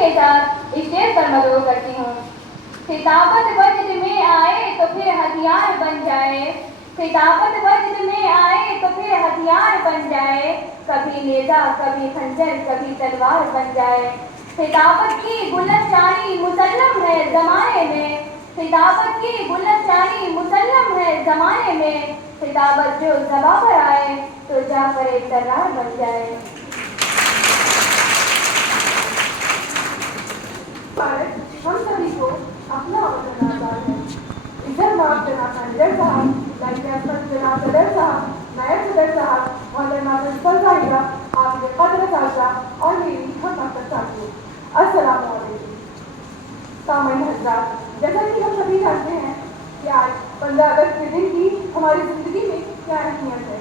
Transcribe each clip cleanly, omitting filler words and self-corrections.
के साथ स्टेज पर मदो करती हूँ। खिताबत वजद में आए तो फिर हथियार बन जाए, खिताबत वजद में आए तो फिर हथियार बन जाए, कभी नेज़ा कभी खंजर कभी तलवार बन जाए। खिताबत की बुलंदशानी मुसल्लम है ज़माने में, खिताबत की बुलंदशानी मुसल्लम है ज़माने में, खिताबत जो ज़बां पर आए तो जाफर तर्रार बन जाए। हम सभी को अपना वतन आज़ाद है। इधर बाप जनाब खंजर साहब, लाइक जनाब सदर साहब, नायब सदर साहब, मौलाना प्रिंसिपल साहिबा, आपके कदर साजा और मेरी हम अक्सर साथियों, अस्सलाम वालेकुम। सामान्य हज़रात, जैसा कि हम सभी जानते हैं कि आज 15 अगस्त के दिन की हमारी ज़िंदगी में क्या अहमियत है।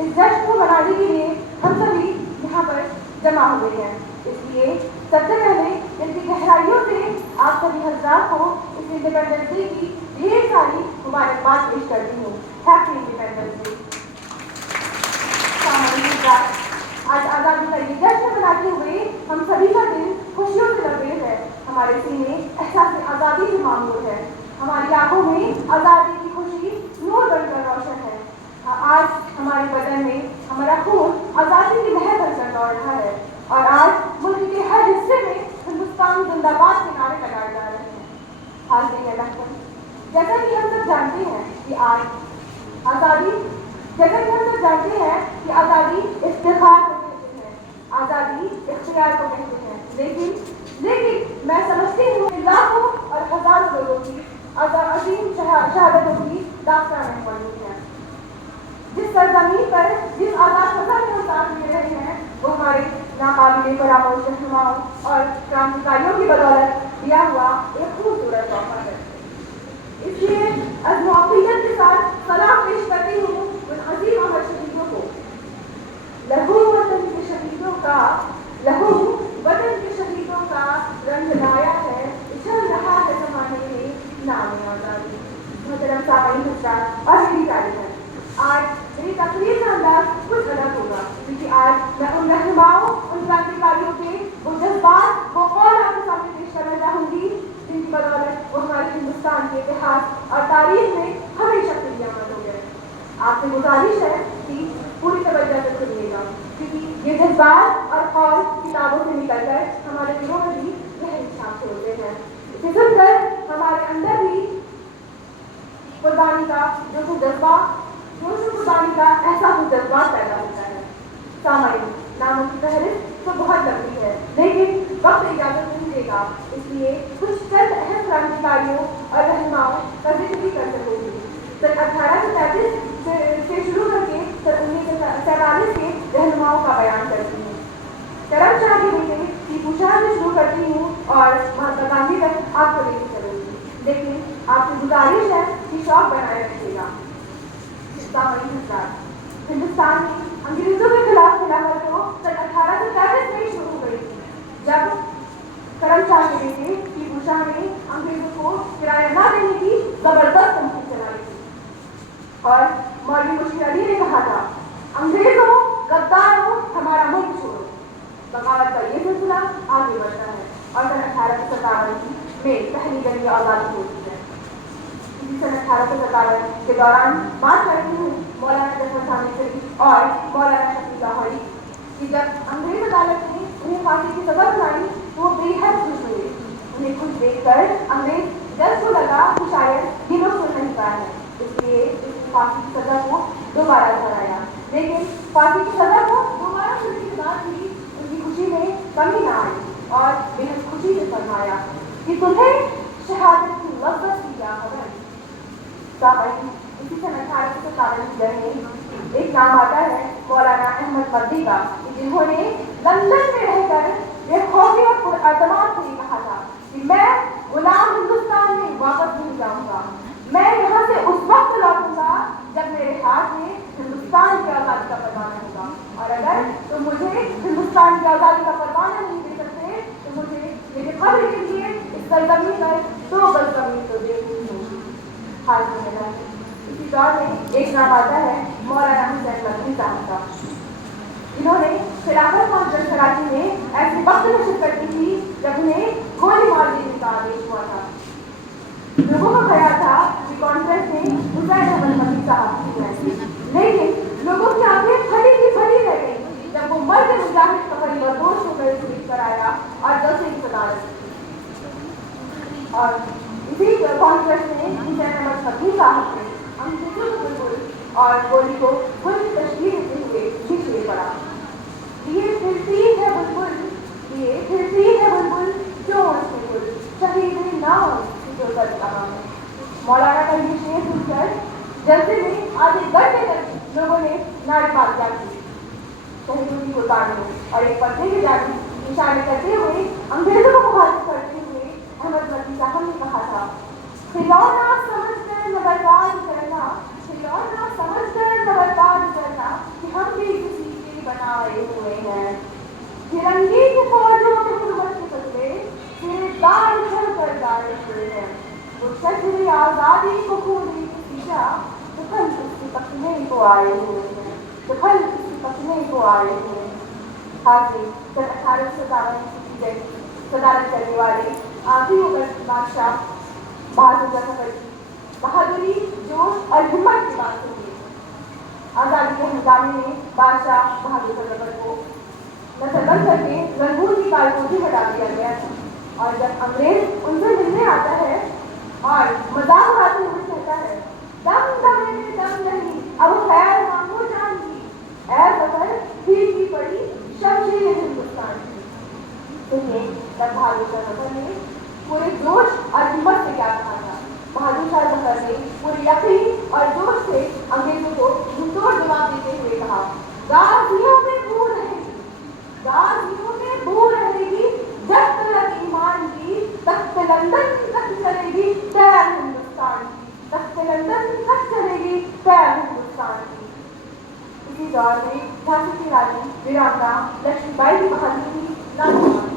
इस जश्न को मनाने के लिए हम सभी यहाँ पर जमा हुए हैं। इसलिए सबसे पहले इनकी गहराइयों से आप सभी हज़रात को इस इंडिपेंडेंस डे की ढेर सारी मुबारकबाद पेश करती हूँ। Happy independence day. आज आज़ादी का ये जश्न मनाते हुए हम सभी का दिल खुशियों से लबरेज है। हमारे सीने एहसास आज़ादी से मामूल है। हमारी आंखों में आज़ादी की खुशी नूर बनकर रोशन है। आज हमारे बदन में हमारा खून आज़ादी की लहर बनकर दौड़ रहा है और आज मुल्क के हर हिस्से में हिंदुस्तान जिंदाबाद के नारे लगाए जा रहे हैं। हाल ही में जैसा कि हम सब जानते हैं कि आज़ादी इफ्तिखार को कहते हैं, आज़ादी इख्तियार को कहते हैं। लेकिन मैं समझती हूँ कि लाखों और हजारों लोगों की अजीम शहादतों की दास्तान पड़ी है। जिस सरजमीन पर जिस आज़ाद फज़ल में उतार ले रहे हैं वो हमारे नाकाबिले फरामोश रहनुमाओं और क्रांतिकारियों की बदौलत दिया हुआ एक खूबसूरत तोहफा है। इसलिए अज़्म-ओ-अक़ीदत के साथ सलाम पेश करती हूँ उन अज़ीम अमर शहीदों को। लहू वतन के शहीदों का, लहू वतन के शहीदों का रंग लाया है, उछल रहा है ज़माने में नाम आज़ादी। मोहतरम सामईन हज़रात और मेरी तारीफ है, आज मेरी तकरीर का अंदाज कुछ अलग होगा क्योंकि आज मैं उन रहनुमाओं, उन क्रांतिकारियों के वो जज्बात, वो कौल आपके सामने पेश करना चाहूँगी जिनकी बदौलत वो हमारे हिंदुस्तान के इतिहास और तारीख में हमेशा के लिए अमर हो गए। आपसे गुजारिश है कि पूरी तवज्जो से सुनिएगा क्योंकि ये जज्बात और कौल किताबों से निकलकर हमारे दिलों में भी गहरी छाप छोड़ते हैं। इसे सुनकर हमारे अंदर भी कुर्बानी का जो जज्बा, कुर्बानी का एहसास जज्बात पैदा होता है। सामान्य नामों की फहरिस्त तो बहुत लंबी है लेकिन वक्त इजाजत नहीं देगा, इसलिए कुछ चंद अहम क्रांतिकारियों और रहनुमाओं का जिक्र भी कर सकूंगी। सन 1833 से शुरू करके सन 1947 के रहनुमाओं का बयान करती हूँ। करमशाह के बेटे टीपू शाह से शुरू करती हूँ और महात्मा गांधी तक आपको लेकर चलूंगी, लेकिन आपसे गुजारिश है कि शौक बनाए रखिएगा। हिंदुस्तान में अंग्रेजों के खिलाफ खिलाफत को सन 1833 में शुरू हो गई थी, जब करमशाह के बेटे टीपू शाह ने अंग्रेजों को किराया न देने की जबरदस्त मुहिम चलाई थी और मौलवी मुशीर अली ने कहा था, अंग्रेजों, गद्दारों, हमारा मुल्क छोड़ो। बगावत का ये सिलसिला आगे बढ़ता है और सन 1857 में पहली जंग आज़ादी होती है। इसी सन 1857 के दौरान बात करती हूँ मौलाना जफर सानी और मौलाना शफी लाहौरी कि जब अंग्रेज अदालत ने उन्हें फांसी की सजा सुनाई तो वो बेहद खुश हुए। उन्हें खुश देखकर अंग्रेज जज को लगा कि शायद ये लोग सुन नहीं पाए हैं, इसलिए उसने फांसी की सजा को दोबारा दोहराया। लेकिन फांसी की सजा को दोबारा सुनने के बाद भी उनकी खुशी में कमी ना आई और बेहद खुशी से फरमाया कि तुम्हें शहादत की लज़्ज़त की क्या खबर। इसी सन 1857 की जंग में एक नाम आता है मौलाना अहमद मद्दी का, जिन्होंने लंदन में रहकर बेखौफी और पुरअतमाद से कहा था कि मैं गुलाम हिंदुस्तान में वापस नहीं जाऊंगा, मैं यहाँ से उस वक्त लौटूंगा जब मेरे हाथ में हिंदुस्तान की आज़ादी का परवाना होगा, और अगर तुम मुझे हिंदुस्तान की आज़ादी का परवाना नहीं दे सकते तो मुझे मेरे कब्र के लिए इस सरजमीन पर 2 गज जमीन तो देनी होगी। हाल में दौर में एक नाम आता है मौलाना हुसैन नकवी साहब का, जिन्होंने खिलाफत कॉन्फ्रेंस कराची में ऐसे वक्त में शिरकत की थी जब उन्हें गोली मार देने का आदेश हुआ था। लोगों को ख्याल था कि कॉन्फ्रेंस में हुसैन अहमद मसीह साहब की जाएंगे, लेकिन लोगों की आंखें फटी की फटी रह गई जब वो मर्द मुजाहिद का परिवार दोष होकर स्वीप कर आया और जलसे की सदारत की। और इसी कॉन्फ्रेंस में हुसैन अहमद मसीह साहब ने अंग्रेजों को बुलबुल और गोली को खुद की तशकील देते हुए पीछे पड़ा। ये फिरती है बुलबुल, ये फिरती है बुलबुल, क्यों उसमें गुल, शहीद नाम जो कर कहा है। मौलाना का ये शेर सुनकर जलसे में आधे घंटे तक लोगों ने नारेबाजियां की। शहीदों की कुर्बानियों और एक पर्दे की जानी इशारे करते हुए अंग्रेजों को मुखातिब करते हुए अहमद मसीह साहब ने कहा था, खिलौना समझकर न बर्बाद करना, खिलौना समझकर न बर्बाद करना कि हम भी किसी के बनाए हुए हैं। फिरंगी की फौजों में गुर्बत के बदले तेरे दाल चढ़ कर गाड़े हुए हैं। वो शजरे आजादी को खोने की दिशा तो कल उसके पकने को आए हुए हैं, तो कल उसके पकने को आए हुए हैं। हाजिर सन 1857 की गई सदारत करने वाले आखिरी मुगल बादशाह बहादुर जफर की बहादुरी, जोश और हिम्मत की बात सुनिए। आजादी के हंगामे में बादशाह बहादुर जफर को नसलबंद करके रंगून की कालकोठी हटा दिया गया था। और जब अंग्रेज उनसे मिलने आता है और मजाक उड़ाते हुए कहता है, दम दम दम नहीं, अब खैर मांगो जान की, ऐ जफर फीकी पड़ी शमशीर हिंदुस्तान की। सुनिए तब बहादुर शाह जफर ने पूरे जोश और हिम्मत से क्या कहा था। बहादुर शाह जफर ने पूरे यकीन और जोश से अंग्रेजों को मुंहतोड़ जवाब देते हुए कहा, गाजियों में भूल रहेगी, गाजियों में भूल रहेगी, जब तक ईमान की तख्त लंदन तक चलेगी तैर हिंदुस्तान की, तख्त लंदन तक चलेगी तैर हिंदुस्तान की। इसी दौर में झांसी की रानी वीरांगना लक्ष्मीबाई की बहादुरी लाजवाब थी।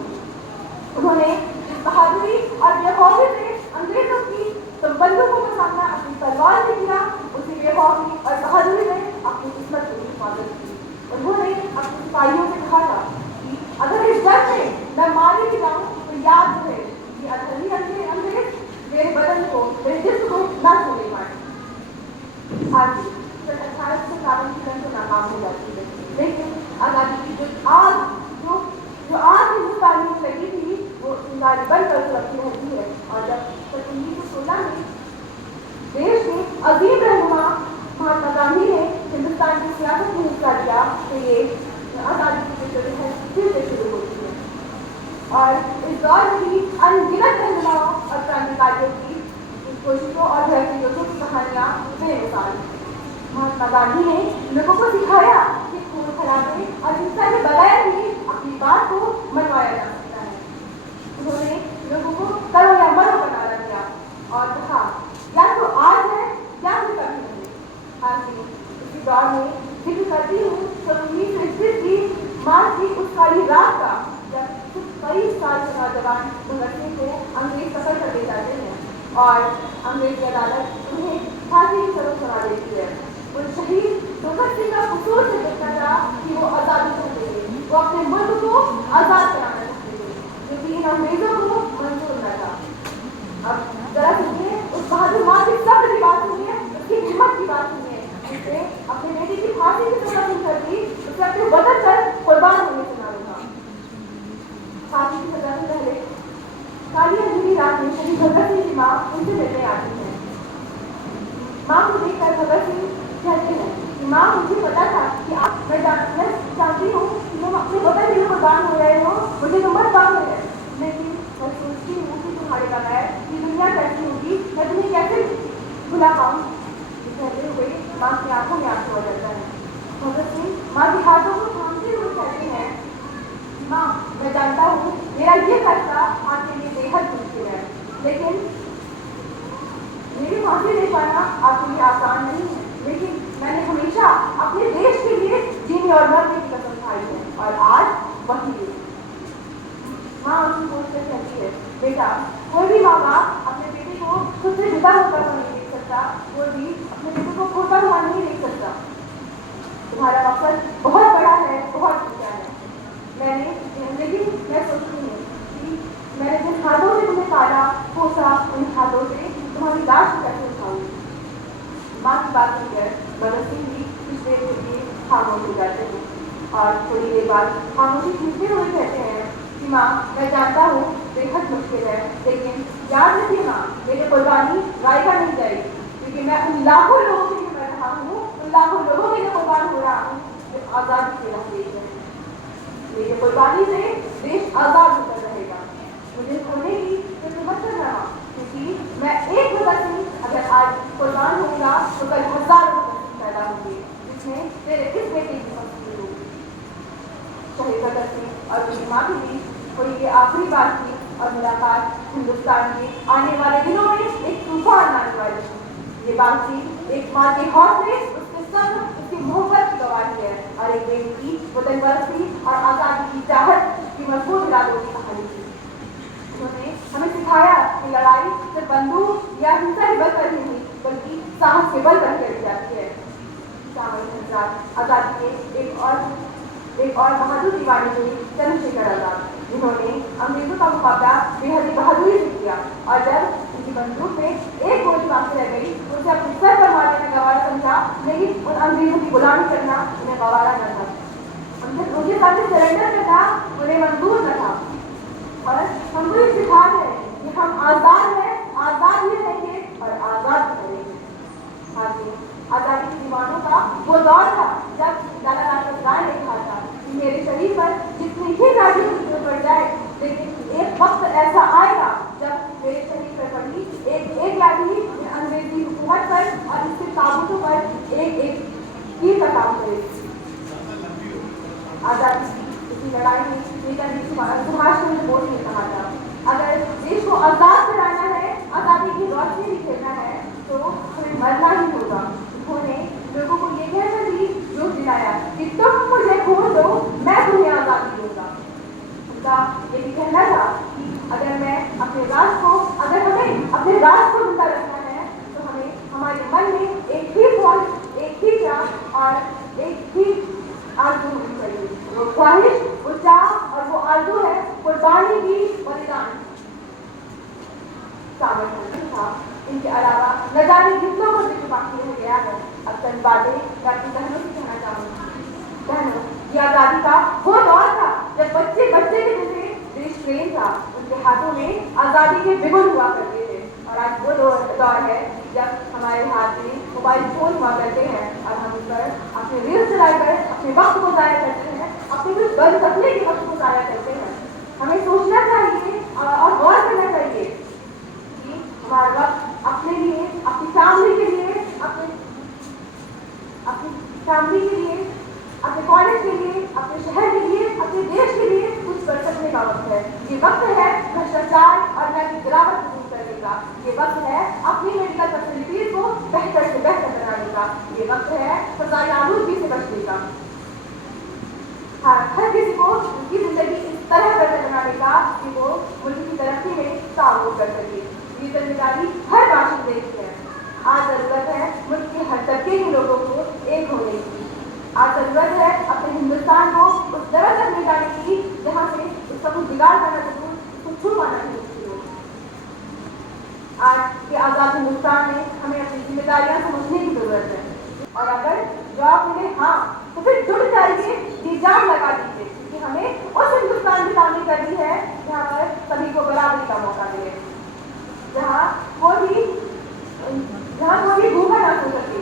उन्होंने इस बहादुरी और बेखौफी से अंग्रेजों की बंदूकों का सामना अपनी तलवार से किया, उसी बेखौफी और बहादुरी में अपनी किस्मत की हिफाजत की। उन्होंने अपने सिपाहियों से कहा था कि अगर इस जंग में मैं मारी भी जाऊं तो याद रहे कि अधर्मी अंग्रेज मेरे बदन को, मेरे जिस्म को न छोड़े पाए। हाजी सन 1857 की जंग तो नाकाम हो जाती है, लेकिन आजादी की जो आग हिंदुस्तानी में लगी थी वो चिंगारी बनकर सुरक्षित रहती है। और जब सन 1916 में देश के अजीम रहनुमा महात्मा गांधी ने हिंदुस्तान की सियासत में हिस्सा लिया तो ये आजादी की जद्दोजहद फिर से शुरू होती है। और इस दौर में भी अनगिनत रहनुमाओं और क्रांतिकारियों की कोशिशों और धैर्यों की कहानियां बेमिसाल। महात्मा गांधी ने लोगों को सिखाया कि खून खराबे और हिंसा के बगैर ही अपनी बात को मनवाया जा सकता है। उन्होंने लोगों को करो या मरो का नारा दिया और कहा, या तो आज है या फिर कभी नहीं। हाजी इसी दौर में जिक्र करती हूँ तो 1921 की मार्च की उस काली रात का जब कुछ 22 साल के नौजवान भगत सिंह को अंग्रेज सफर कर ले जाते हैं और अंग्रेज की अदालत उन्हें फांसी की सजा सुना देती है। उन शहीद भगत सिंह का कसूर से दिखता था कि वो आजादी चाहते थे, वो अपने मुल्क को आजाद कराना चाहते थे, जो कि इन अंग्रेजों को मंजूर न था। अब जरा सुनिए उस बहादुर माँ की सब्र की बात सुनिए, उसकी हिम्मत की बात सुनिए, जिसने अपने बेटी की फांसी की सजा सुनकर दी, उसे अपने वतन पर कुर्बान होने से ना रोका। फांसी की सजा से पहले काली अंधेरी रात में शहीद भगत सिंह की माँ उनसे मिलने आती है। माँ को देखकर भगत सिंह कहते हैं कि माँ मुझे पता था कि मैं जानती हूँ कि तुम अपने वतन के लिए कुर्बान हो रहे हो, मुझे तो मत बात है, लेकिन मैं सोचती हूँ कि तुम्हारे बगैर ये दुनिया कैसी होगी, मैं तुम्हें कैसे भुला पाऊँ। कहते हुए माँ की आंखों में आंसू आ जाता है। भगत सिंह माँ के हाथों को थामते हुए कहते हैं, माँ मैं जानता हूँ मेरा ये फैसला आपके लिए बेहद मुश्किल है, लेकिन मेरी फांसी दे पाना आपके लिए आसान नहीं है, लेकिन मैंने हमेशा अपने देश के लिए जीने और मरने की कसम खाई है और आज वही है। माँ उसकी सोचकर कहती है, बेटा कोई भी माँ बाप अपने बेटे को खुद से जुदा होकर तो नहीं देख सकता, कोई भी अपने बेटे को खोता हुआ नहीं देख सकता। तुम्हारा मकसद बहुत बड़ा है, बहुत ऊंचा है, लेकिन मैं सोचती हूँ कि मैंने जिन हाथों से तुम्हें पाला पोसा, उन हाथों से तुम्हारी लाश को कैसे उठाऊंगी। माँ की बात सुनकर भगत सिंह भी कुछ देर के लिए खामोश हो जाते हैं और थोड़ी देर बाद खामोशी खींचते हुए कहते हैं कि माँ, मैं जानता हूँ बेहद मुश्किल है, लेकिन याद रखिए माँ, मेरी कुर्बानी रायगा नहीं जाएगी, क्योंकि मैं उन लाखों लोगों के लिए मर रहा हूँ, उन लाखों लोगों के लिए कुर्बान हो रहा हूँ जो आज़ादी के लिए देश है। मेरी कुर्बानी से देश आज़ाद होकर रहेगा। मुझे खोने की फिक्र मत करना, क्योंकि मैं एक भगत सिंह अगर आज कुर्बान होऊंगा तो कल हजारों भगत सिंह पैदा होंगे, जिसमें तेरे इस बेटे की मौजूदगी होगी। शहीद भगत सिंह और मेरी माँ के बीच कोई ये आखिरी बात थी और मुलाकात हिंदुस्तान के आने वाले दिनों में एक तूफान आने वाली थी। ये बातचीत एक माँ के हौसले, उसके संग, उसकी मोहब्बत की गवाही है और एक बेटी की वतन परस्ती और आजादी की चाहत की मजबूत इरादों की कहानी थी। उन्होंने हमें सिखाया कि लड़ाई सिर्फ बंदूक या हिंसा के बल पर ही नहीं, बल्कि साहस के बल पर लड़ी जाती है। आजादी के एक और बहादुर दीवानी हुई चंद्रशेखर आजाद, जिन्होंने अंग्रेजों का मुकाबला बेहद ही बहादुरी से किया और जब उनकी बंदूक में एक गोली बाकी रह गई तो उसे अपने सर पर मारने में गवारा समझा, लेकिन उन अंग्रेजों की गुलामी करना उन्हें गवारा न था। उनके सामने सरेंडर करना उन्हें मंजूर न था। और हमको ये सिखा है कि हम आजाद हैं, आजाद ही रहेंगे और आजाद रहेंगे। हाँ जी, आजादी के दीवानों का वो दौर था जब लाला लाजपत राय ने कहा था कि मेरे शरीर पर जितनी ही लाठियों की जरूरत पड़ जाए, लेकिन एक वक्त ऐसा आएगा जब मेरे शरीर पर पड़ी एक लाठी अंग्रेजी हुकूमत पर और इसके ताबूतों पर एक तीर का काम करेगी। आजादी की लड़ाई में नेताजी सुभाष चंद्र बोस ने कहा था, अगर देश को आजाद कराना है, आजादी की रोशनी बिखेरना है, तो हमें मरना ही होगा। उन्होंने लोगों को ये कहकर भी जोश दिलाया कि तुम मुझे खोल दो, मैं तुम्हें आजादी दूंगा। उनका ये भी कहना था कि अगर हमें अपने राज को जिंदा रखना है, तो हमें हमारे मन में एक ही ख्वाहिश, एक ही चाह और एक ही आरज़ू होनी चाहिए। वो ख्वाहिश, वो चाह और वो आरज़ू है कुर्बानी की, बलिदान सामर्थ्य था। इनके अलावा न जाने कितनों को जिक्र बाकी रह गया है। अब चंद बातें अपनी बहनों से कहना चाहूँगी। बहनों, ये आज़ादी का वो दौर था जब बच्चे के जैसे देश प्रेम था, उनके हाथों में आज़ादी के बिगुल हुआ करते थे। और आज वो दौर है जब हमारे हाथ में मोबाइल फोन हुआ करते हैं और हम उस पर अपने रील्स चलाकर अपने वक्त को ज़ाया करते हैं, अपने कुछ बंद सपने के वक्त को ज़ाया करते हैं। हमें सोचना चाहिए और गौर करना चाहिए कि हमारा वक्त अपने लिए, अपनी फैमिली के लिए, अपनी फैमिली के लिए, अपने कॉलेज के लिए, अपने शहर के लिए, अपने देश के लिए कुछ कर सकने का वक्त है। ये वक्त है भ्रष्टाचार और नैतिक गिरावट को दूर करने का। ये वक्त है अपनी मेडिकल फैसिलिटीज को बेहतर से बेहतर बनाने का। ये वक्त है फसाई आलूगी से बचने का। हर किसी को उनकी जिंदगी इस तरह बेहतर बनाने का कि वो मुल्क की तरक्की में ताउन कर सके। ये जिम्मेदारी हर बाशिंदे की है। आज जरूरत है मुल्क के हर तबके के लोगों को एक होने की। आज जरूरत है अपने हिंदुस्तान को उस तरह तक ले जाने की जहाँ से उसका कुछ बिगाड़ करना जरूर, कुछ छू पाना नहीं मुश्किल हो। आज के आज़ाद हिंदुस्तान में हमें अपनी जिम्मेदारियाँ समझने की जरूरत है। और अगर जवाब मिले हाँ, तो फिर जुड़ जाइए, जी जान लगा दीजिए, क्योंकि हमें उस हिंदुस्तान की तामीर करनी है जहाँ पर सभी को बराबरी का मौका मिले, जहाँ कोई भूखा ना हो सके,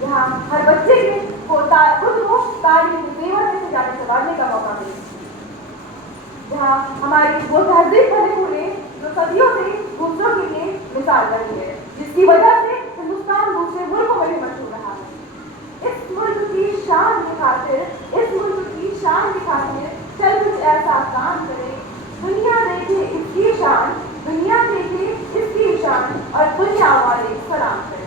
जहाँ हर बच्चे को खुद को तालीम जेवर से जाने संवारने का मौका मिले, जहाँ हमारी वो तहजीब फले फूले जो सदियों से दूसरों के लिए मिसाल बनी है, जिसकी वजह से हिंदुस्तान दूसरे मुल्कों में भी मशहूर रहा है। इस मुल्क की शान की खातिर चल कुछ ऐसा काम करे, दुनिया देखे इसकी शान, दुनिया देखे इसकी शान और दुनिया वाले सलाम करें।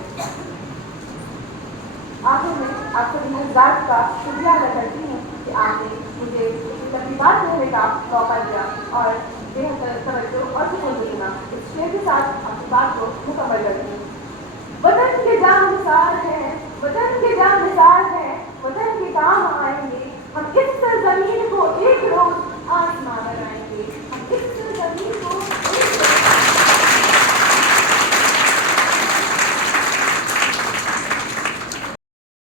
आखिर में आपको दिलदार का शुक्रिया अदा करती हूँ कि आपने मुझे इस तकरीबात कहने का मौका दिया और बेहतर तवज्जो और सुकून देना। इस शेर के साथ अपनी बात को मुकम्मल करती हूँ। वतन के जान निसार हैं, वतन